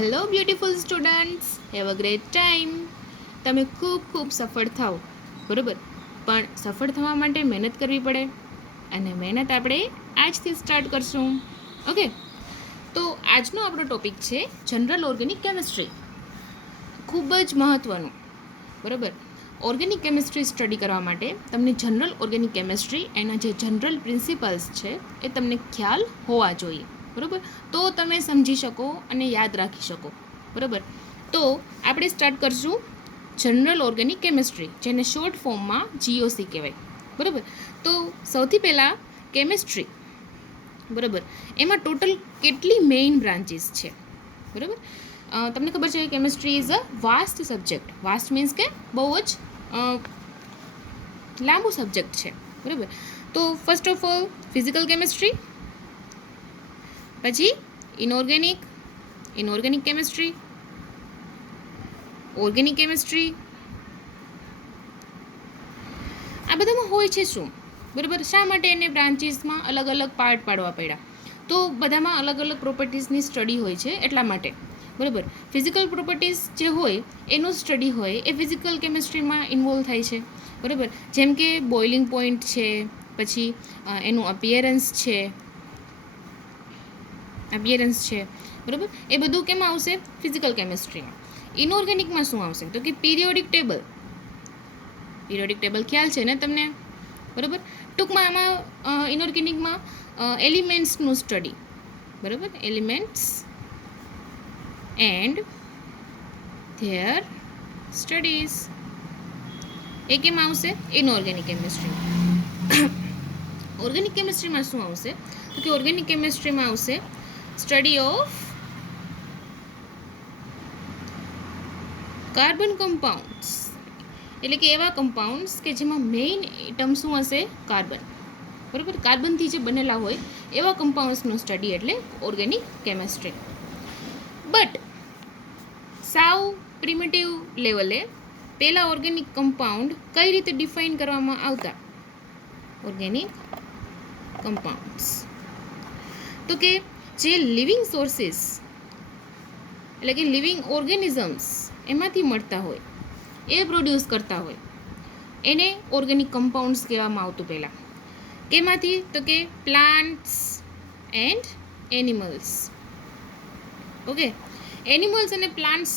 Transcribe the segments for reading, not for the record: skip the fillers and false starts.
Hello beautiful students, have a great time. તમે ખૂબ સફળ થાઓ, બરાબર. પણ સફળ થવા માટે મહેનત કરવી પડે, અને મહેનત આપણે આજથી સ્ટાર્ટ કરશું. ઓકે, તો આજનો આપણો ટોપિક છે જનરલ ઓર્ગેનિક કેમિસ્ટ્રી. ખૂબ જ મહત્ત્વનું, બરાબર. ઓર્ગેનિક કેમિસ્ટ્રી સ્ટડી કરવા માટે તમને જનરલ ઓર્ગેનિક કેમિસ્ટ્રી એના જે જનરલ પ્રિન્સિપલ્સ છે એ તમને ખ્યાલ હોવા જોઈએ, બરાબર. તો તમે સમજી શકો અને યાદ રાખી શકો, બરાબર. તો આપણે સ્ટાર્ટ કરશું જનરલ ઓર્ગેનિક કેમિસ્ટ્રી, જેને શોર્ટ ફોર્મમાં જીઓસી કહેવાય, બરાબર. તો સૌથી પહેલાં કેમિસ્ટ્રી, બરાબર, એમાં ટોટલ કેટલી મેઇન બ્રાન્ચીસ છે, બરાબર. તમને ખબર છે chemistry is a vast subject. Vast means કે બહુ જ લાંબુ સબ્જેક્ટ છે, બરાબર. તો first of all physical chemistry, પછી ઇનઓર્ગેનિક કેમિસ્ટ્રી, ઓર્ગેનિક કેમિસ્ટ્રી. આ બધામાં હોય છે શું, બરાબર. શા માટે એને બ્રાન્ચીસમાં અલગ અલગ પાર્ટ પાડવા પડ્યા? તો બધામાં અલગ અલગ પ્રોપર્ટીઝની સ્ટડી હોય છે એટલા માટે, બરાબર. ફિઝિકલ પ્રોપર્ટીઝ જે હોય એનું સ્ટડી હોય એ ફિઝિકલ કેમિસ્ટ્રીમાં ઇન્વોલ્વ થાય છે, બરાબર. જેમ કે બોઇલિંગ પોઈન્ટ છે, પછી એનું અપિયરન્સ છે, બરાબર. એ બધું કેમાં આવશે? ફિઝિકલ કેમિસ્ટ્રીમાં. ઇનઓર્ગેનિકમાં શું આવશે? તો કે પીરિયોડિક ટેબલ ખ્યાલ છે ને તમને, બરાબર. ટૂંકમાં આમાં ઇનઓર્ગેનિકમાં એલિમેન્ટ્સનું સ્ટડી, બરાબર. એલિમેન્ટ્સ એન્ડ ધેર સ્ટડીઝ, એ કેમ આવશે? ઇનઓર્ગેનિક કેમિસ્ટ્રીમાં. ઓર્ગેનિક કેમિસ્ટ્રીમાં શું આવશે? તો કે ઓર્ગેનિક કેમિસ્ટ્રીમાં આવશે સ્ટડી ઓફ કાર્બન કમ્પાઉન્ડ્સ, એટલે કે એવા કમ્પાઉન્ડ્સ કે જેમાં મેઇન એટમ શું હશે? કાર્બન, બરાબર. કાર્બનથી જે બનેલા હોય એવા કમ્પાઉન્ડ્સનું સ્ટડી એટલે ઓર્ગેનિક કેમિસ્ટ્રી. બટ સાવ પ્રિમિટિવ લેવલે પહેલાં ઓર્ગેનિક કમ્પાઉન્ડ કઈ રીતે ડિફાઇન કરવામાં આવતા? ઓર્ગેનિક કમ્પાઉન્ડ્સ તો કે જે લિવિંગ સોર્સિસ એટલે કે લિવિંગ ઓર્ગેનિઝમ્સ એમાંથી મળતા હોય, એ પ્રોડ્યુસ કરતા હોય, એને ઓર્ગેનિક કમ્પાઉન્ડ્સ કહેવામાં આવતું પહેલાં. કેમાંથી? તો કે plants and animals. Okay, animals અને પ્લાન્ટ્સ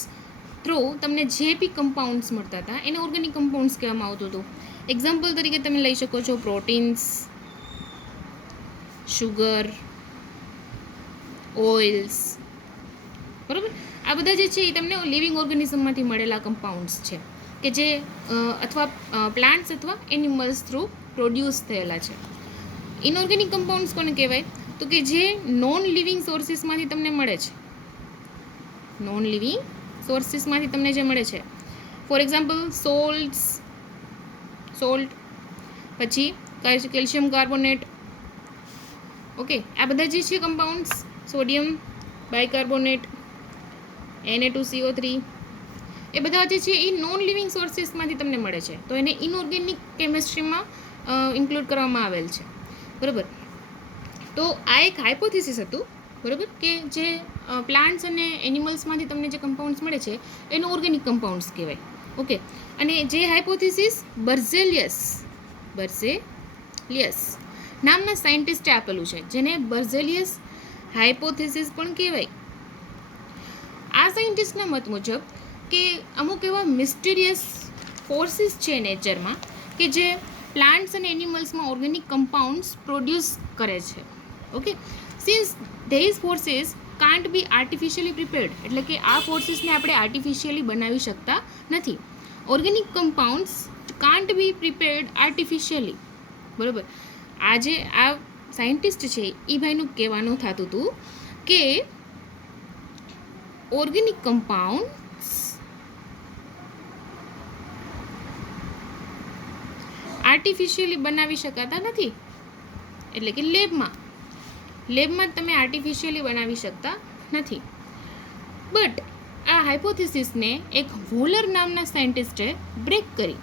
થ્રુ તમને જે બી કમ્પાઉન્ડ્સ મળતા હતા એને ઓર્ગેનિક કમ્પાઉન્ડ્સ કહેવામાં આવતું હતું. એક્ઝામ્પલ તરીકે તમે લઈ શકો છો પ્રોટીન્સ, શુગર, ઓઇલ્સ, બરાબર. આ બધા જે છે એ તમને લિવિંગ ઓર્ગેનિઝમમાંથી મળેલા કમ્પાઉન્ડ્સ છે કે જે અથવા પ્લાન્ટ્સ અથવા એનિમલ્સ થ્રુ પ્રોડ્યુસ થયેલા છે. ઇનઓર્ગેનિક કમ્પાઉન્ડ્સ કોને કહેવાય? તો કે જે નોન લિવિંગ સોર્સિસમાંથી તમને મળે છે. નોન લિવિંગ સોર્સિસમાંથી તમને જે મળે છે, ફોર એક્ઝામ્પલ સોલ્ટ, પછી કેલ્શિયમ કાર્બોનેટ. ઓકે, આ બધા જે છે કમ્પાઉન્ડ્સ, સોડિયમ બાયકાર્બોનેટ, Na2CO3, એ બધા જે છે એ નોન લિવિંગ સોર્સિસમાંથી તમને મળે છે, તો એને ઇનઓર્ગેનિક કેમિસ્ટ્રીમાં ઇન્ક્લુડ કરવામાં આવેલ છે, બરાબર. તો આ એક હાઇપોથિસિસ હતું, બરાબર, કે જે પ્લાન્ટ્સ અને એનિમલ્સમાંથી તમને જે કમ્પાઉન્ડ્સ મળે છે એને ઓર્ગેનિક કમ્પાઉન્ડ્સ કહેવાય. ઓકે, અને જે હાઇપોથિસિસ બર્ઝેલિયસ નામના સાયન્ટિસ્ટે આપેલું છે, જેને બર્ઝેલિયસ હાઇપોથિસિસ પણ કહેવાય. આ સાયન્ટિસ્ટના મત મુજબ કે અમુક એવા મિસ્ટીરિયસ ફોર્સિસ છે નેચરમાં કે જે પ્લાન્ટ્સ અને એનિમલ્સમાં ઓર્ગેનિક કમ્પાઉન્ડ્સ પ્રોડ્યુસ કરે છે. Okay, since ધેઝ forces can't B artificially prepared, એટલે કે આ ફોર્સિસને આપણે આર્ટિફિશિયલી બનાવી શકતા નથી. Organic compounds can't B prepared artificially, બરાબર. આ જે આ સાયન્ટિસ્ટ છે એ ભાઈનું કહેવાનું થતું હતું કે ઓર્ગેનિક કમ્પાઉન્ડ્સ આર્ટિફિશિયલી બનાવી શકાતા નથી, એટલે કે લેબમાં તમે આર્ટિફિશિયલી બનાવી શકતા નથી. બટ આ હાઇપોથિસિસને એક વોલર નામના સાયન્ટિસ્ટે બ્રેક કરી.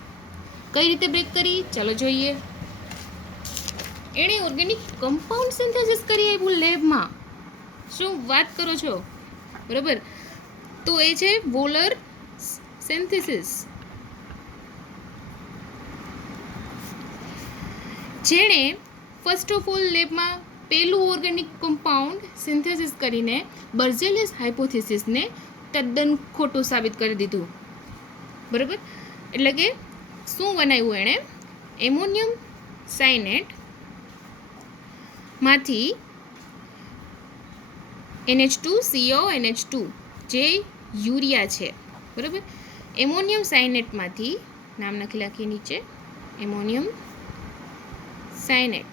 કઈ રીતે બ્રેક કરી? ચાલો જોઈએ. એણે ઓર્ગેનિક કમ્પાઉન્ડ સિન્થેસિસ કરી આપ્યું લેબમાં. શું વાત કરો છો, બરાબર. તો એ છે વોલર સિન્થેસિસ. જેણે ફર્સ્ટ ઓફ ઓલ લેબમાં પહેલું ઓર્ગેનિક કમ્પાઉન્ડ સિન્થેસિસ કરીને બર્ઝેલિયસ હાઇપોથિસિસને તદ્દન ખોટું સાબિત કરી દીધું. બરાબર, એટલે કે શું બનાવ્યું એણે? એમોનિયમ સાયનેટ માંથી NH2CO NH2 જે યુરિયા છે, બરાબર, એમોનિયમ સાયનેટમાંથી નામ લખી નીચે, એમોનિયમ સાયનેટ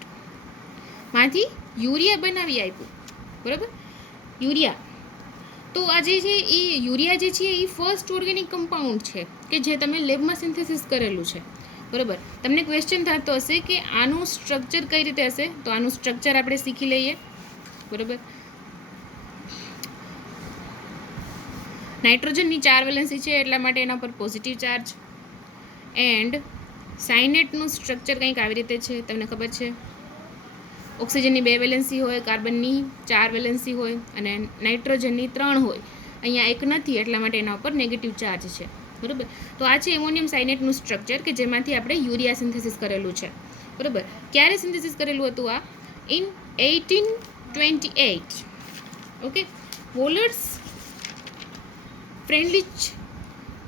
માંથી યુરિયા બનાવી આપ્યું. બરાબર, યુરિયા. તો આ જે છે એ યુરિયા જે છે એ ફર્સ્ટ ઓર્ગેનિક કમ્પાઉન્ડ છે કે જે તમે લેબમાં સિન્થેસિસ કરેલું છે. બરાબર, તમને ક્વેશ્ચન થતો હશે કે આનું સ્ટ્રક્ચર કઈ રીતે હશે, તો આનું સ્ટ્રક્ચર આપણે શીખી લઈએ. બરાબર, નાઇટ્રોજનની 4 વેલેન્સી છે એટલા માટે એના પર પોઝિટિવ ચાર્જ. એન્ડ સાયનેટનું સ્ટ્રક્ચર કંઈક આવી રીતે છે, તમને ખબર છે. ઓક્સિજનની 2 વેલેન્સી હોય, કાર્બનની 4 વેલેન્સી હોય અને નાઇટ્રોજનની 3 હોય. અહીંયા એક નથી એટલા માટે એના ઉપર નેગેટિવ ચાર્જ છે. બરાબર, તો આ છે એમોનિયમ સાયનેટનું સ્ટ્રક્ચર કે જેમાંથી આપણે યુરિયા સિન્થેસિસ કરેલું છે. બરાબર, ક્યારે સિન્થેસિસ કરેલું હતું? આ in 1828. Okay, Wohler's Friedrich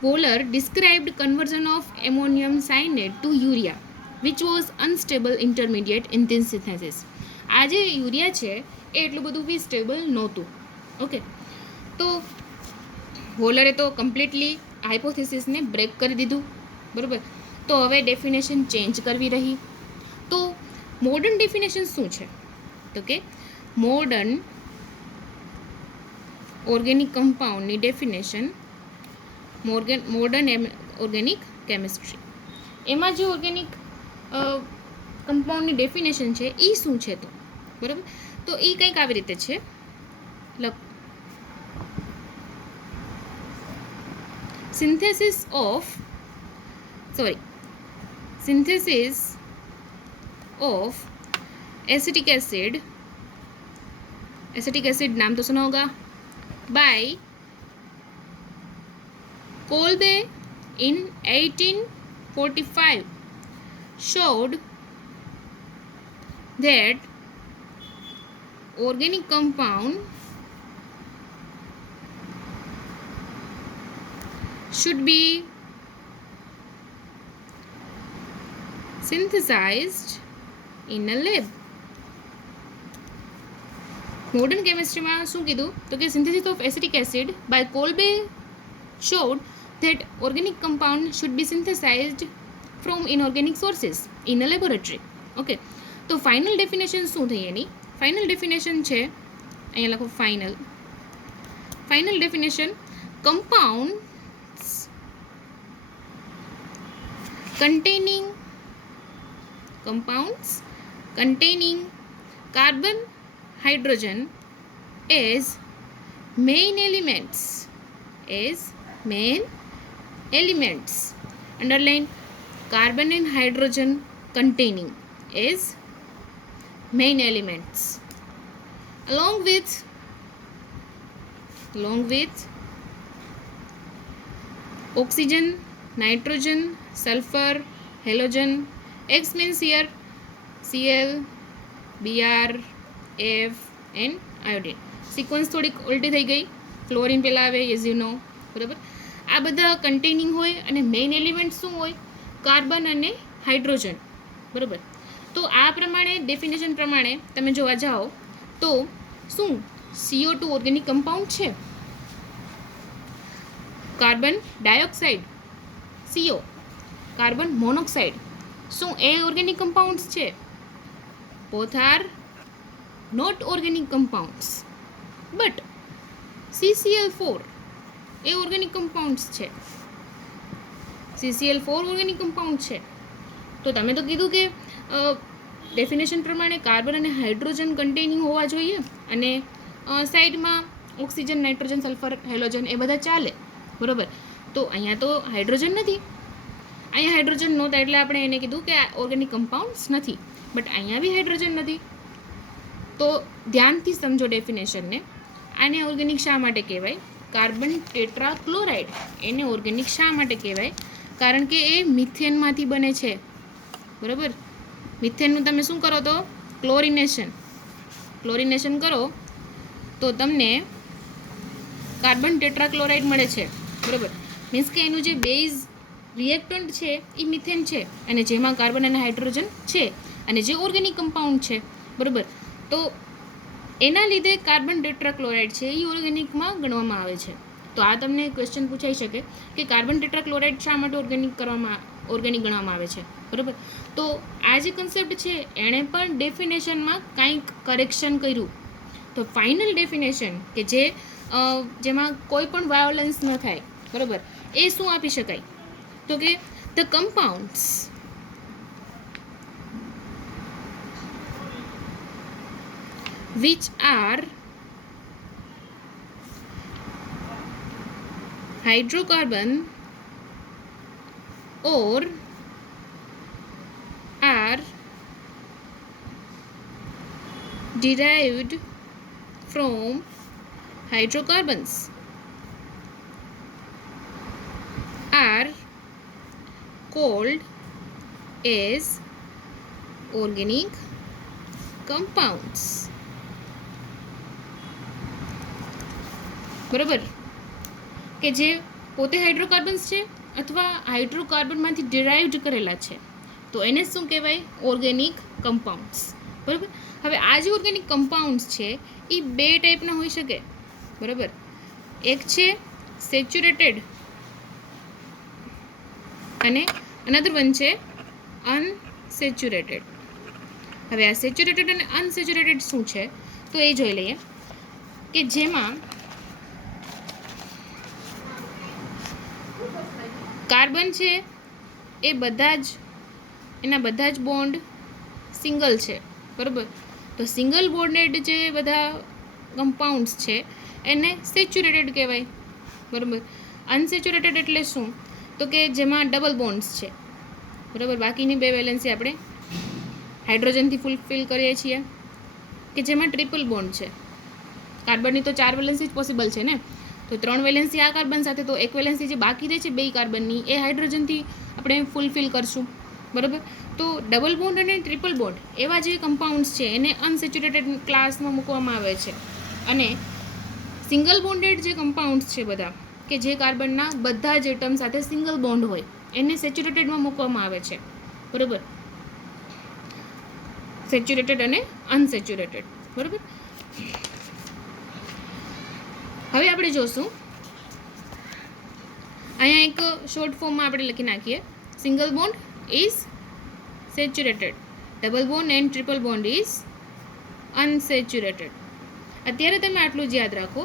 Wöhler described conversion of ammonium cyanide to urea, which was unstable intermediate in this synthesis. આ જે યુરિયા છે એ એટલું બધું બી સ્ટેબલ નહોતું. ઓકે, તો વોલરે તો કમ્પ્લીટલી હાઇપોથિસિસને બ્રેક કરી દીધું. બરાબર, તો હવે ડેફિનેશન ચેન્જ કરવી રહી. તો મોડર્ન ડેફિનેશન શું છે? તો કે મોડર્ન ઓર્ગેનિક કમ્પાઉન્ડની ડેફિનેશન, મોડર્ન ઓર્ગેનિક કેમિસ્ટ્રી, એમાં જે ઓર્ગેનિક કમ્પાઉન્ડની ડેફિનેશન છે એ શું છે? તો બરાબર, તો એ કંઈક આવી રીતે છે. સિન્થેસિસ ऑफ एसिटिक एसिड नाम तो सुना होगा, by Kolbe in 1845 showed that organic compound should be synthesized in a lab. Modern કેમિસ્ટ્રીમાં શું કીધું? તો કે synthesis of acetic acid by Kolbe showed that organic compound should be synthesized from inorganic sources in a laboratory. Okay, તો final definition શું થઈ એની? Final definition છે, અહીંયા લખો final definition, compounds containing carbon, hydrogen as main elements. Underline, carbon and hydrogen containing as main elements, along with oxygen, nitrogen, sulfur, halogen. X means here Cl, Br, F and iodine. Sequence થોડીક ઉલટી થઈ ગઈ, chlorine પહેલાં આવે, as you know. બરાબર, આ બધા containing હોય અને મેઇન એલિમેન્ટ શું હોય? કાર્બન અને હાઇડ્રોજન. બરાબર, તો આ પ્રમાણે ડેફિનેશન પ્રમાણે તમે જોવા જાઓ તો શું CO2 ઓર્ગેનિક કમ્પાઉન્ડ છે? Carbon dioxide CO, carbon monoxide શું એ ઓર્ગેનિક કમ્પાઉન્ડ્સ છે? Both are not organic compounds, but CCl4 A organic compounds છે. CCl4 ઓર્ગેનિક કમ્પાઉન્ડ છે. તો તમે તો કીધું કે ડેફિનેશન પ્રમાણે કાર્બન અને હાઇડ્રોજન કન્ટેનિંગ હોવા જોઈએ અને સાઈડમાં ઓક્સિજન, નાઇટ્રોજન, સલ્ફર, હેલોજન એ બધા ચાલે. બરાબર, તો અહીંયા તો હાઇડ્રોજન નથી, અહીંયા હાઇડ્રોજન નહોતા એટલે આપણે એને કીધું કે આ ઓર્ગેનિક કમ્પાઉન્ડ્સ નથી. બટ અહીંયા બી હાઇડ્રોજન નથી. તો ધ્યાનથી સમજો ડેફિનેશનને. આને ઓર્ગેનિક શા માટે કહેવાય? કાર્બન ટેટ્રાક્લોરાઇડ એને ઓર્ગેનિક શા માટે કહેવાય? કારણ કે એ મિથેનમાંથી બને છે, બરાબર. મિથેનનું તમે શું કરો તો ક્લોરિનેશન કરો તો તમને કાર્બન ટેટ્રાક્લોરાઇડ મળે છે, બરાબર. મીન્સ કે એનું જે બેઝ રિએક્ટન્ટ છે એ મિથેન છે, અને જેમાં કાર્બન અને હાઇડ્રોજન છે, અને જે ઓર્ગેનિક કમ્પાઉન્ડ છે, બરાબર. તો એના લીધે કાર્બન ટેટ્રાક્લોરાઇડ છે એ ઓર્ગેનિકમાં ગણવામાં આવે છે. તો આ તમને ક્વેશ્ચન પૂછાઈ શકે કે કાર્બન ટેટ્રાક્લોરાઇડ શા માટે ઓર્ગેનિક ગણવામાં આવે છે, બરાબર. તો આ જે કન્સેપ્ટ છે એણે પણ ડેફિનેશનમાં કાંઈક કરેક્શન કર્યું. તો ફાઇનલ ડેફિનેશન કે જેમાં કોઈ પણ વાયોલન્સ ન થાય, બરાબર, એ શું આપી શકાય? તો કે the compounds which are hydrocarbon or are derived from hydrocarbons are called as organic compounds. બરાબર, કે જે પોતે હાઇડ્રોકાર્બન્સ છે અથવા હાઇડ્રોકાર્બનમાંથી ડિરાઇવ્ડ કરેલા છે, તો એને શું કહેવાય? ઓર્ગેનિક કમ્પાઉન્ડ્સ, બરાબર. હવે આ જે ઓર્ગેનિક કમ્પાઉન્ડ્સ છે એ બે ટાઈપના હોઈ શકે, બરાબર. એક છે સેચ્યુરેટેડ અને અનધર વન છે અનસેચ્યુરેટેડ. હવે આ સેચ્યુરેટેડ અને અનસેચ્યુરેટેડ શું છે તો એ જોઈ લઈએ. કે જેમાં કાર્બન છે એ એના બધા જ બોન્ડ સિંગલ છે, બરાબર. તો સિંગલ બોન્ડેડ જે બધા કમ્પાઉન્ડ્સ છે એને સેચ્યુરેટેડ કહેવાય, બરાબર. અનસેચ્યુરેટેડ એટલે શું? તો કે જેમાં ડબલ બોન્ડ્સ છે, બરાબર. બાકીની બે વેલેન્સી આપણે હાઇડ્રોજનથી ફૂલફિલ કરીએ છીએ, કે જેમાં ટ્રિપલ બોન્ડ છે. કાર્બનની તો 4 વેલેન્સી જ પોસિબલ છે ને, તો 3 વેલેન્સી આ કાર્બન સાથે, તો 1 વેલેન્સી જે બાકી રહે છે 2 કાર્બનની એ હાઇડ્રોજનથી આપણે ફૂલફિલ કરશું, બરાબર. તો ડબલ બોન્ડ અને ટ્રિપલ બોન્ડ એવા જે કમ્પાઉન્ડ્સ છે એને અનસેચ્યુરેટેડ ક્લાસમાં મૂકવામાં આવે છે. અને સિંગલ બોન્ડેડ જે કમ્પાઉન્ડ્સ છે બધા, કે જે કાર્બનના બધા જ એટમ સાથે સિંગલ બોન્ડ હોય, એને સેચ્યુરેટેડમાં મૂકવામાં આવે છે, બરાબર. સેચ્યુરેટેડ અને અનસેચ્યુરેટેડ, બરાબર. હવે આપણે જોશું, અહીંયા એક શોર્ટ ફોર્મમાં આપણે લખી નાખીએ. Single bond is saturated, double bond and triple bond is unsaturated. અત્યારે તમે આટલું જ યાદ રાખો.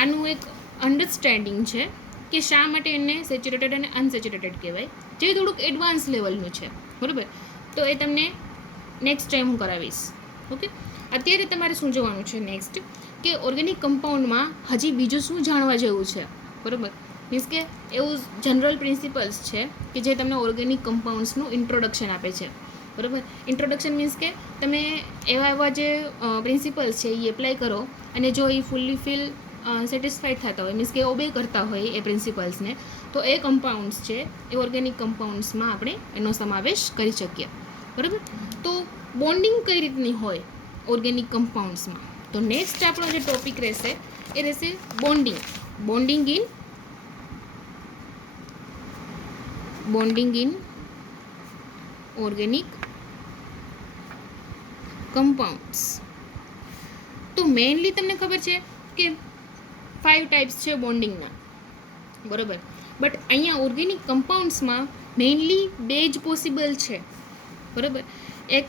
આનું એક અન્ડરસ્ટેન્ડિંગ છે કે શા માટે એને સેચ્યુરેટેડ અને અનસેચ્યુરેટેડ કહેવાય, જે થોડુંક એડવાન્સ લેવલનું છે, બરાબર. તો એ તમને નેક્સ્ટ ટાઈમ હું કરાવીશ, ઓકે. અત્યારે તમારે શું જોવાનું છે નેક્સ્ટ, કે ઓર્ગેનિક કમ્પાઉન્ડમાં હજી બીજું શું જાણવા જેવું છે, બરાબર. મીન્સ કે એવું જનરલ પ્રિન્સિપલ્સ છે કે જે તમને ઓર્ગેનિક કમ્પાઉન્ડ્સનું ઇન્ટ્રોડક્શન આપે છે, બરાબર. ઇન્ટ્રોડક્શન મીન્સ કે તમે એવા જે પ્રિન્સિપલ્સ છે એ એપ્લાય કરો, અને જો એ ફૂલી સેટિસ્ફાઈડ થતા હોય, મીન્સ કે ઓબે કરતા હોય એ પ્રિન્સિપલ્સને, તો એ કમ્પાઉન્ડ્સ છે એ ઓર્ગેનિક કમ્પાઉન્ડ્સમાં આપણે એનો સમાવેશ કરી શકીએ, બરાબર. તો બોન્ડિંગ કઈ રીતની હોય ઓર્ગેનિક કમ્પાઉન્ડ્સમાં, તો નેક્સ્ટ આપણો જે ટોપિક રહેશે એ રહેશે બોન્ડિંગ ઇન ઓર્ગેનિક કમ્પાઉન્ડ્સ. તો મેઇનલી તમને ખબર છે કે 5 ટાઈપ્સ છે બોન્ડિંગના, બરાબર. બટ અહીંયા ઓર્ગેનિક કમ્પાઉન્ડ્સમાં મેઇનલી 2 જ પોસિબલ છે, બરાબર. એક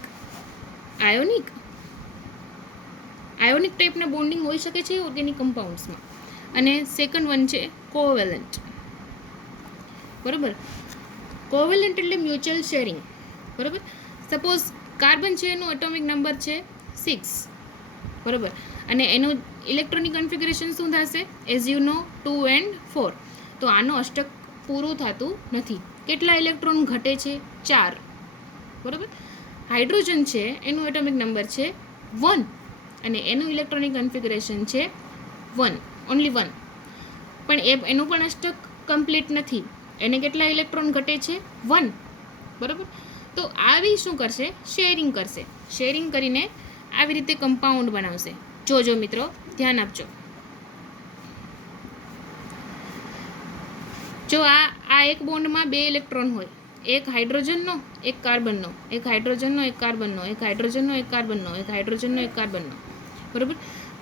આયોનિક ટાઈપના બોન્ડિંગ હોઈ શકે છે ઓર્ગેનિક કમ્પાઉન્ડ્સમાં, અને સેકન્ડ વન છે કોવેલન્ટ, બરાબર. કોવેલન્ટ એટલે મ્યુચ્યુઅલ શેરિંગ, બરાબર. સપોઝ કાર્બન છે એનો એટોમિક નંબર છે 6, બરાબર, અને એનું ઇલેક્ટ્રોનિક કન્ફિગરેશન શું થશે? As you know 2 and 4. તો આનો અષ્ટક પૂરું થતું નથી. કેટલા ઇલેક્ટ્રોન ઘટે છે? 4, બરાબર. હાઇડ્રોજન છે એનું એટોમિક નંબર છે 1, અને એનું ઇલેક્ટ્રોનિક કન્ફિગરેશન છે 1, ઓન્લી 1, પણ એનું પણ અષ્ટક કમ્પ્લીટ નથી, એને કેટલા ઇલેક્ટ્રોન ઘટે છે? 1. બરાબર. તો આવી શું કરશે? શેરિંગ કરશે. શેરિંગ કરીને આવી રીતે કમ્પાઉન્ડ બનાવશે. જોજો મિત્રો, ધ્યાન આપજો. જો આ એક બોન્ડમાં 2 ઇલેક્ટ્રોન હોય, એક હાઇડ્રોજનનો એક કાર્બનનો, એક હાઇડ્રોજનનો એક કાર્બનનો, એક હાઇડ્રોજનનો એક કાર્બનનો, એક હાઇડ્રોજનનો એક કાર્બનનો. બરાબર.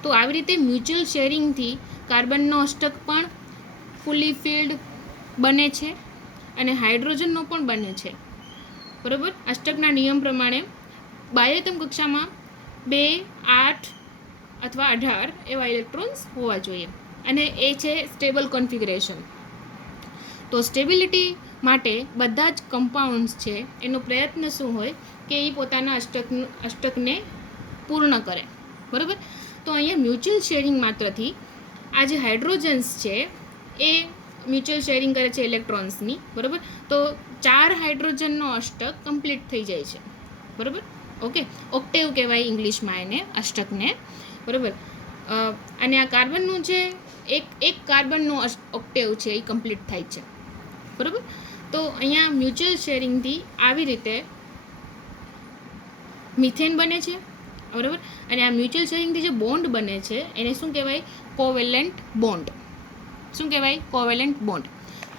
તો આવી રીતે મ્યુચ્યુઅલ શેરિંગથી કાર્બનનો અષ્ટક પણ ફૂલી ફિલ્ડ બને છે અને હાઇડ્રોજનનો પણ બને છે. બરાબર. અષ્ટકના નિયમ પ્રમાણે બાહ્યતમ કક્ષામાં 2, 8 અથવા 18 એવા ઇલેક્ટ્રોન્સ હોવા જોઈએ, અને એ છે સ્ટેબલ કોન્ફિગરેશન. તો સ્ટેબિલિટી માટે બધા જ કમ્પાઉન્ડ્સ છે એનો પ્રયત્ન શું હોય કે એ પોતાના અષ્ટકને પૂર્ણ કરે. બરાબર. તો અહીંયા મ્યુચ્યુઅલ શેરિંગ માત્રથી આ જે હાઇડ્રોજન્સ છે એ મ્યુચ્યુઅલ શેરિંગ કરે છે ઇલેક્ટ્રોન્સની. બરાબર. તો 4 હાઇડ્રોજનનો અષ્ટક કમ્પ્લીટ થઈ જાય છે. બરાબર. ઓકે, ઓક્ટેવ કહેવાય ઇંગ્લિશમાં એને, અષ્ટકને. બરાબર. અને આ કાર્બનનું જે એક કાર્બનનો ઓક્ટેવ છે એ કમ્પ્લીટ થાય છે. બરાબર. તો અહીંયા મ્યુચ્યુઅલ શેરિંગથી આવી રીતે મિથેન બને છે. બરાબર. અને આ મ્યુચ્યુઅલ શેરિંગથી જે બોન્ડ બને છે એને શું કહેવાય? Covalent bond. શું કહેવાય? Covalent bond.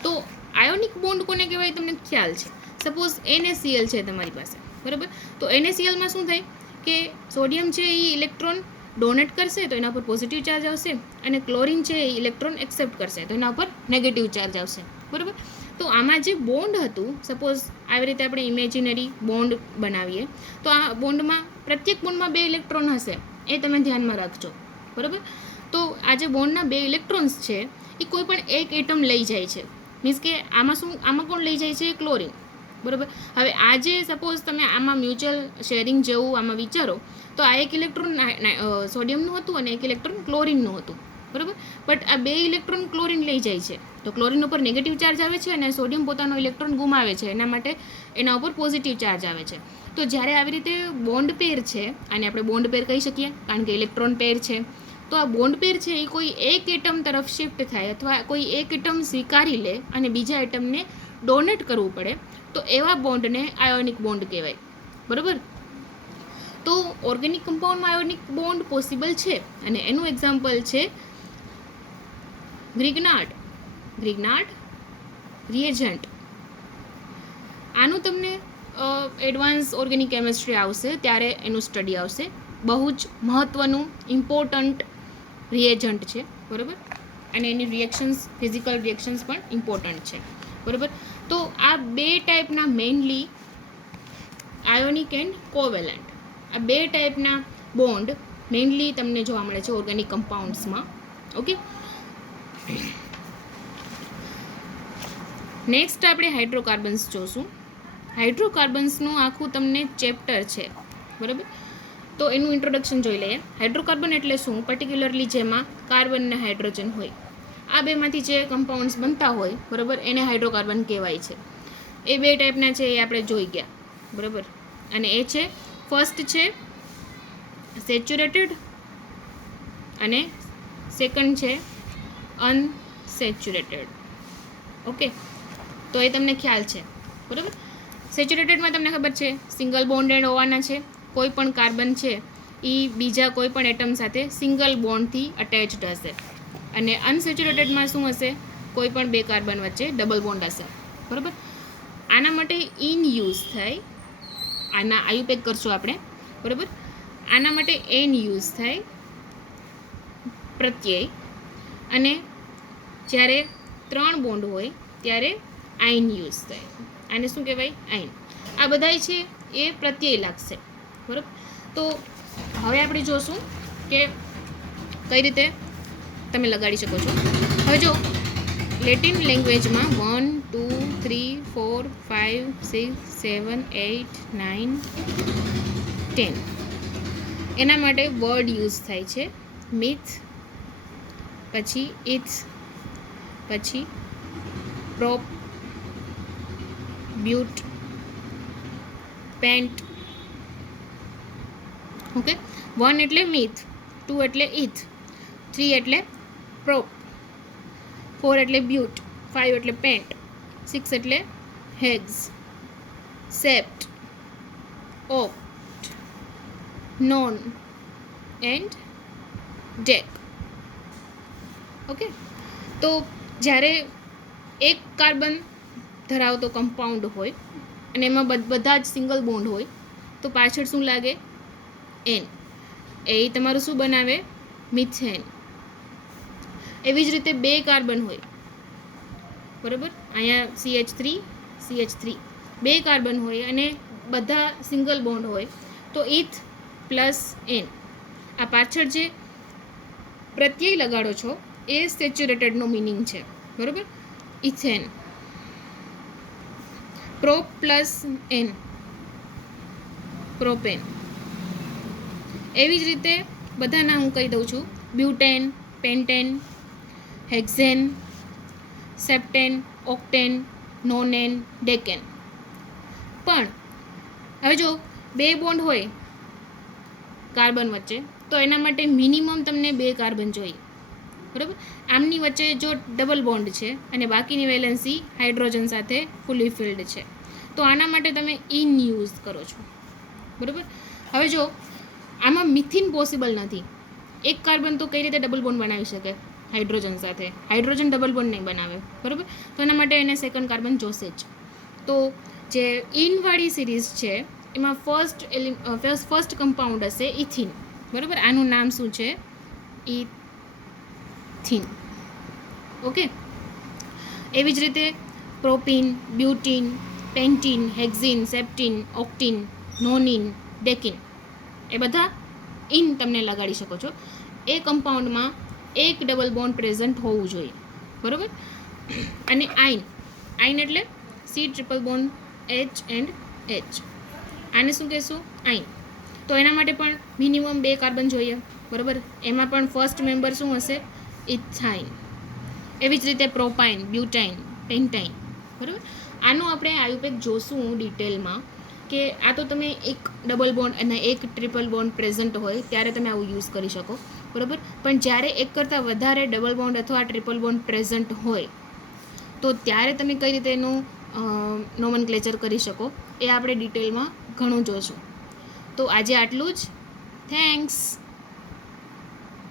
તો આયોનિક બોન્ડ કોને કહેવાય તમને ખ્યાલ છે? સપોઝ NaCl છે તમારી પાસે. બરાબર. તો NaClમાં શું થાય કે સોડિયમ છે એ ઇલેક્ટ્રોન ડોનેટ કરશે તો એના પર પોઝિટિવ ચાર્જ આવશે, અને ક્લોરિન છે એ ઇલેક્ટ્રોન એક્સેપ્ટ કરશે તો એના ઉપર નેગેટિવ ચાર્જ આવશે. બરાબર. તો આમાં જે બોન્ડ હતું, સપોઝ આવી રીતે આપણે ઇમેજિનરી બોન્ડ બનાવીએ, તો આ બોન્ડમાં પ્રત્યેક બોન્ડમાં 2 ઇલેક્ટ્રોન હશે, એ તમે ધ્યાનમાં રાખજો. બરાબર. તો આ જે બોન્ડના 2 ઇલેક્ટ્રોન્સ છે એ કોઈ પણ એક એટમ લઈ જાય છે. મીન્સ કે આમાં કોણ લઈ જાય છે? ક્લોરિન. બરાબર. હવે આ જે સપોઝ તમે આમાં મ્યુચ્યુઅલ શેરિંગ જેવું આમાં વિચારો, તો આ એક ઇલેક્ટ્રોન સોડિયમનું હતું અને એક ઇલેક્ટ્રોન ક્લોરિનનું હતું. બરાબર. બટ આ 2 ઇલેક્ટ્રોન ક્લોરિન લઈ જાય છે, તો ક્લોરિન ઉપર નેગેટિવ ચાર્જ આવે છે અને સોડિયમ પોતાનો ઇલેક્ટ્રોન ગુમાવે છે, એના માટે એના ઉપર પોઝિટિવ ચાર્જ આવે છે. તો જ્યારે આવી રીતે બોન્ડ પેર છે, આને આપણે બોન્ડ પેર કહી શકીએ કારણ કે ઇલેક્ટ્રોન પેર છે. તો આ બોન્ડ પેર છે એ કોઈ એક એટમ તરફ શિફ્ટ થાય અથવા કોઈ એક એટમ સ્વીકારી લે અને બીજા એટમને ડોનેટ કરવું પડે, તો એવા બોન્ડને આયોનિક બોન્ડ કહેવાય. બરાબર. તો ઓર્ગેનિક કમ્પાઉન્ડમાં આયોનિક બોન્ડ પોસિબલ છે, અને એનું એક્ઝામ્પલ છે ગ્રિગ્નાર્ડ રિએજન્ટ. આનું તમને એડવાન્સ ઓર્ગેનિક કેમિસ્ટ્રી આવશે ત્યારે એનું સ્ટડી આવશે. બહુ જ મહત્ત્વનું ઇમ્પોર્ટન્ટ રિએજન્ટ છે. બરાબર. અને એની રિએક્શન્સ, ફિઝિકલ રિએક્શન્સ પણ ઇમ્પોર્ટન્ટ છે. બરાબર. તો આ 2 ટાઈપના મેઇનલી આયોનિક એન્ડ કોવેલેન્ટ, આ 2 ટાઈપના બોન્ડ મેઇનલી તમને જોવા મળે છે ઓર્ગેનિક કમ્પાઉન્ડ્સમાં. ઓકે. નેક્સ્ટ આપણે હાઇડ્રોકાર્બન્સ જોશું. હાઇડ્રોકાર્બન્સનું આખું તમને ચેપ્ટર છે. બરાબર. તો એનું ઇન્ટ્રોડક્શન જોઈ લઈએ. હાઇડ્રોકાર્બન એટલે શું? પર્ટિક્યુલરલી જેમાં કાર્બન અને હાઇડ્રોજન હોય, આ બેમાંથી જે કમ્પાઉન્ડ્સ બનતા હોય, બરાબર, એને હાઇડ્રોકાર્બન કહેવાય છે. એ 2 ટાઈપના છે એ આપણે જોઈ ગયા. બરાબર. અને એ છે, ફર્સ્ટ છે સેચ્યુરેટેડ અને સેકન્ડ છે અનસેચ્યુરેટેડ. ઓકે. તો એ તમને ખ્યાલ છે. બરાબર. સેચ્યુરેટેડમાં તમને ખબર છે સિંગલ બોન્ડેડ હોવાના છે, કોઈ પણ કાર્બન છે એ બીજા કોઈ પણ એટમ સાથે સિંગલ બોન્ડથી અટેચ્ડ હશે. અને અનસેચ્યુરેટેડમાં શું હશે? કોઈ પણ 2 કાર્બન વચ્ચે ડબલ બોન્ડ હશે. બરાબર. આના માટે ઇન યુઝ થાય, આના આયુપેક કરશું આપણે. બરાબર. આના માટે એન યુઝ થાય પ્રત્યય, અને જ્યારે 3 બોન્ડ હોય ત્યારે આઈન યુઝ થાય. આને શું કહેવાય? આઈન. આ બધાય છે એ પ્રત્યય લાગશે. બરાબર. તો હવે આપણે જોશું કે કઈ રીતે તમે લગાડી શકો છો. હવે જો લેટિન લેંગ્વેજમાં 1, 2, 3, 4, 5, 6, 7, 8, 9, 10 એના માટે વર્ડ યુઝ થાય છે. મિથ, પછી ઇથ, પછી પ્રોપ, બ્યુટ, પેન્ટ. ઓકે. 1 એટલે મિથ, 2 એટલે ઇથ, 3 એટલે પ્રોપ, 4 એટલે બ્યુટ, 5 એટલે પેન્ટ, 6 એટલે હેગ્સ, CEPT, ઓક્ટ, non and deck. Okay, તો જ્યારે એક કાર્બન ધરાવતો કમ્પાઉન્ડ હોય અને એમાં બધા જ સિંગલ બોન્ડ હોય તો પાછળ શું લાગે? એન. એ તમારું શું બનાવે? મિથેન. એવી જ રીતે બે કાર્બન હોય, બરાબર, અહીંયા CH3 બે કાર્બન હોય અને બધા સિંગલ બોન્ડ હોય તો ઇથ પ્લસ એન. આ પાછળ જે પ્રત્યય લગાડો છો એ સેચ્યુરેટેડનો મિનિંગ છે, બરાબર. Ethane. Prop plus ane, propane. એવી જ રીતે બધાના હું કહી દઉં છું: butane, pentane, hexane, heptane, octane, nonane, decane. પણ હવે જો બે બોન્ડ હોય કાર્બન વચ્ચે તો એના માટે મિનિમમ તમને બે કાર્બન જોઈએ, બરાબર. આમની વચ્ચે જો ડબલ બોન્ડ છે અને બાકીની વેલેન્સી હાઇડ્રોજન સાથે ફૂલી ફિલ્ડ છે તો આના માટે તમે ઇન યુઝ કરો છો, બરાબર. હવે જો આમાં મિથિન પોસિબલ નથી. એક કાર્બન તો કઈ રીતે ડબલ બોન્ડ બનાવી શકે હાઇડ્રોજન સાથે? હાઇડ્રોજન ડબલ બોન્ડ નહીં બનાવે, બરાબર. તો એના માટે એને સેકન્ડ કાર્બન જોશે જ. તો જે ઇનવાળી સિરીઝ છે એમાં ફર્સ્ટ કમ્પાઉન્ડ હશે ઇથિન, બરાબર. આનું નામ શું છે? ઇથિન. ઓકે. એવી જ રીતે પ્રોપીન, બ્યુટીન, પેન્ટીન, હેક્ઝીન, સેપ્ટીન, ઓક્ટીન, નોનિન, ડેકિન એ બધા ઇન તમને લગાડી શકો છો. એ કમ્પાઉન્ડમાં એક ડબલ બોન્ડ પ્રેઝન્ટ હોવું જોઈએ, બરાબર. અને આઈન એટલે C triple bond H and H. આને શું કહેશું? આઈન. તો એના માટે પણ મિનિમમ બે કાર્બન જોઈએ, બરાબર. એમાં પણ ફર્સ્ટ મેમ્બર શું હશે? ઇથાઇન. એવી જ રીતે પ્રોપાઇન, બ્યુટાઇન, પેન્ટાઇન, બરાબર. આનું આપણે આયુપેક જોશું ડિટેલમાં કે આ તો તમે એક ડબલ બોન્ડ અને એક ટ્રિપલ બોન્ડ પ્રેઝન્ટ હોય ત્યારે તમે આવું યુઝ કરી શકો, બરાબર. પણ જ્યારે એક કરતાં વધારે ડબલ બોન્ડ અથવા ટ્રિપલ બોન્ડ પ્રેઝન્ટ હોય તો ત્યારે તમે કઈ રીતે એનું નોમેનક્લેચર કરી શકો એ આપણે ડિટેલમાં ઘણું જોઈશું. તો આજે આટલું જ. થેન્ક્સ.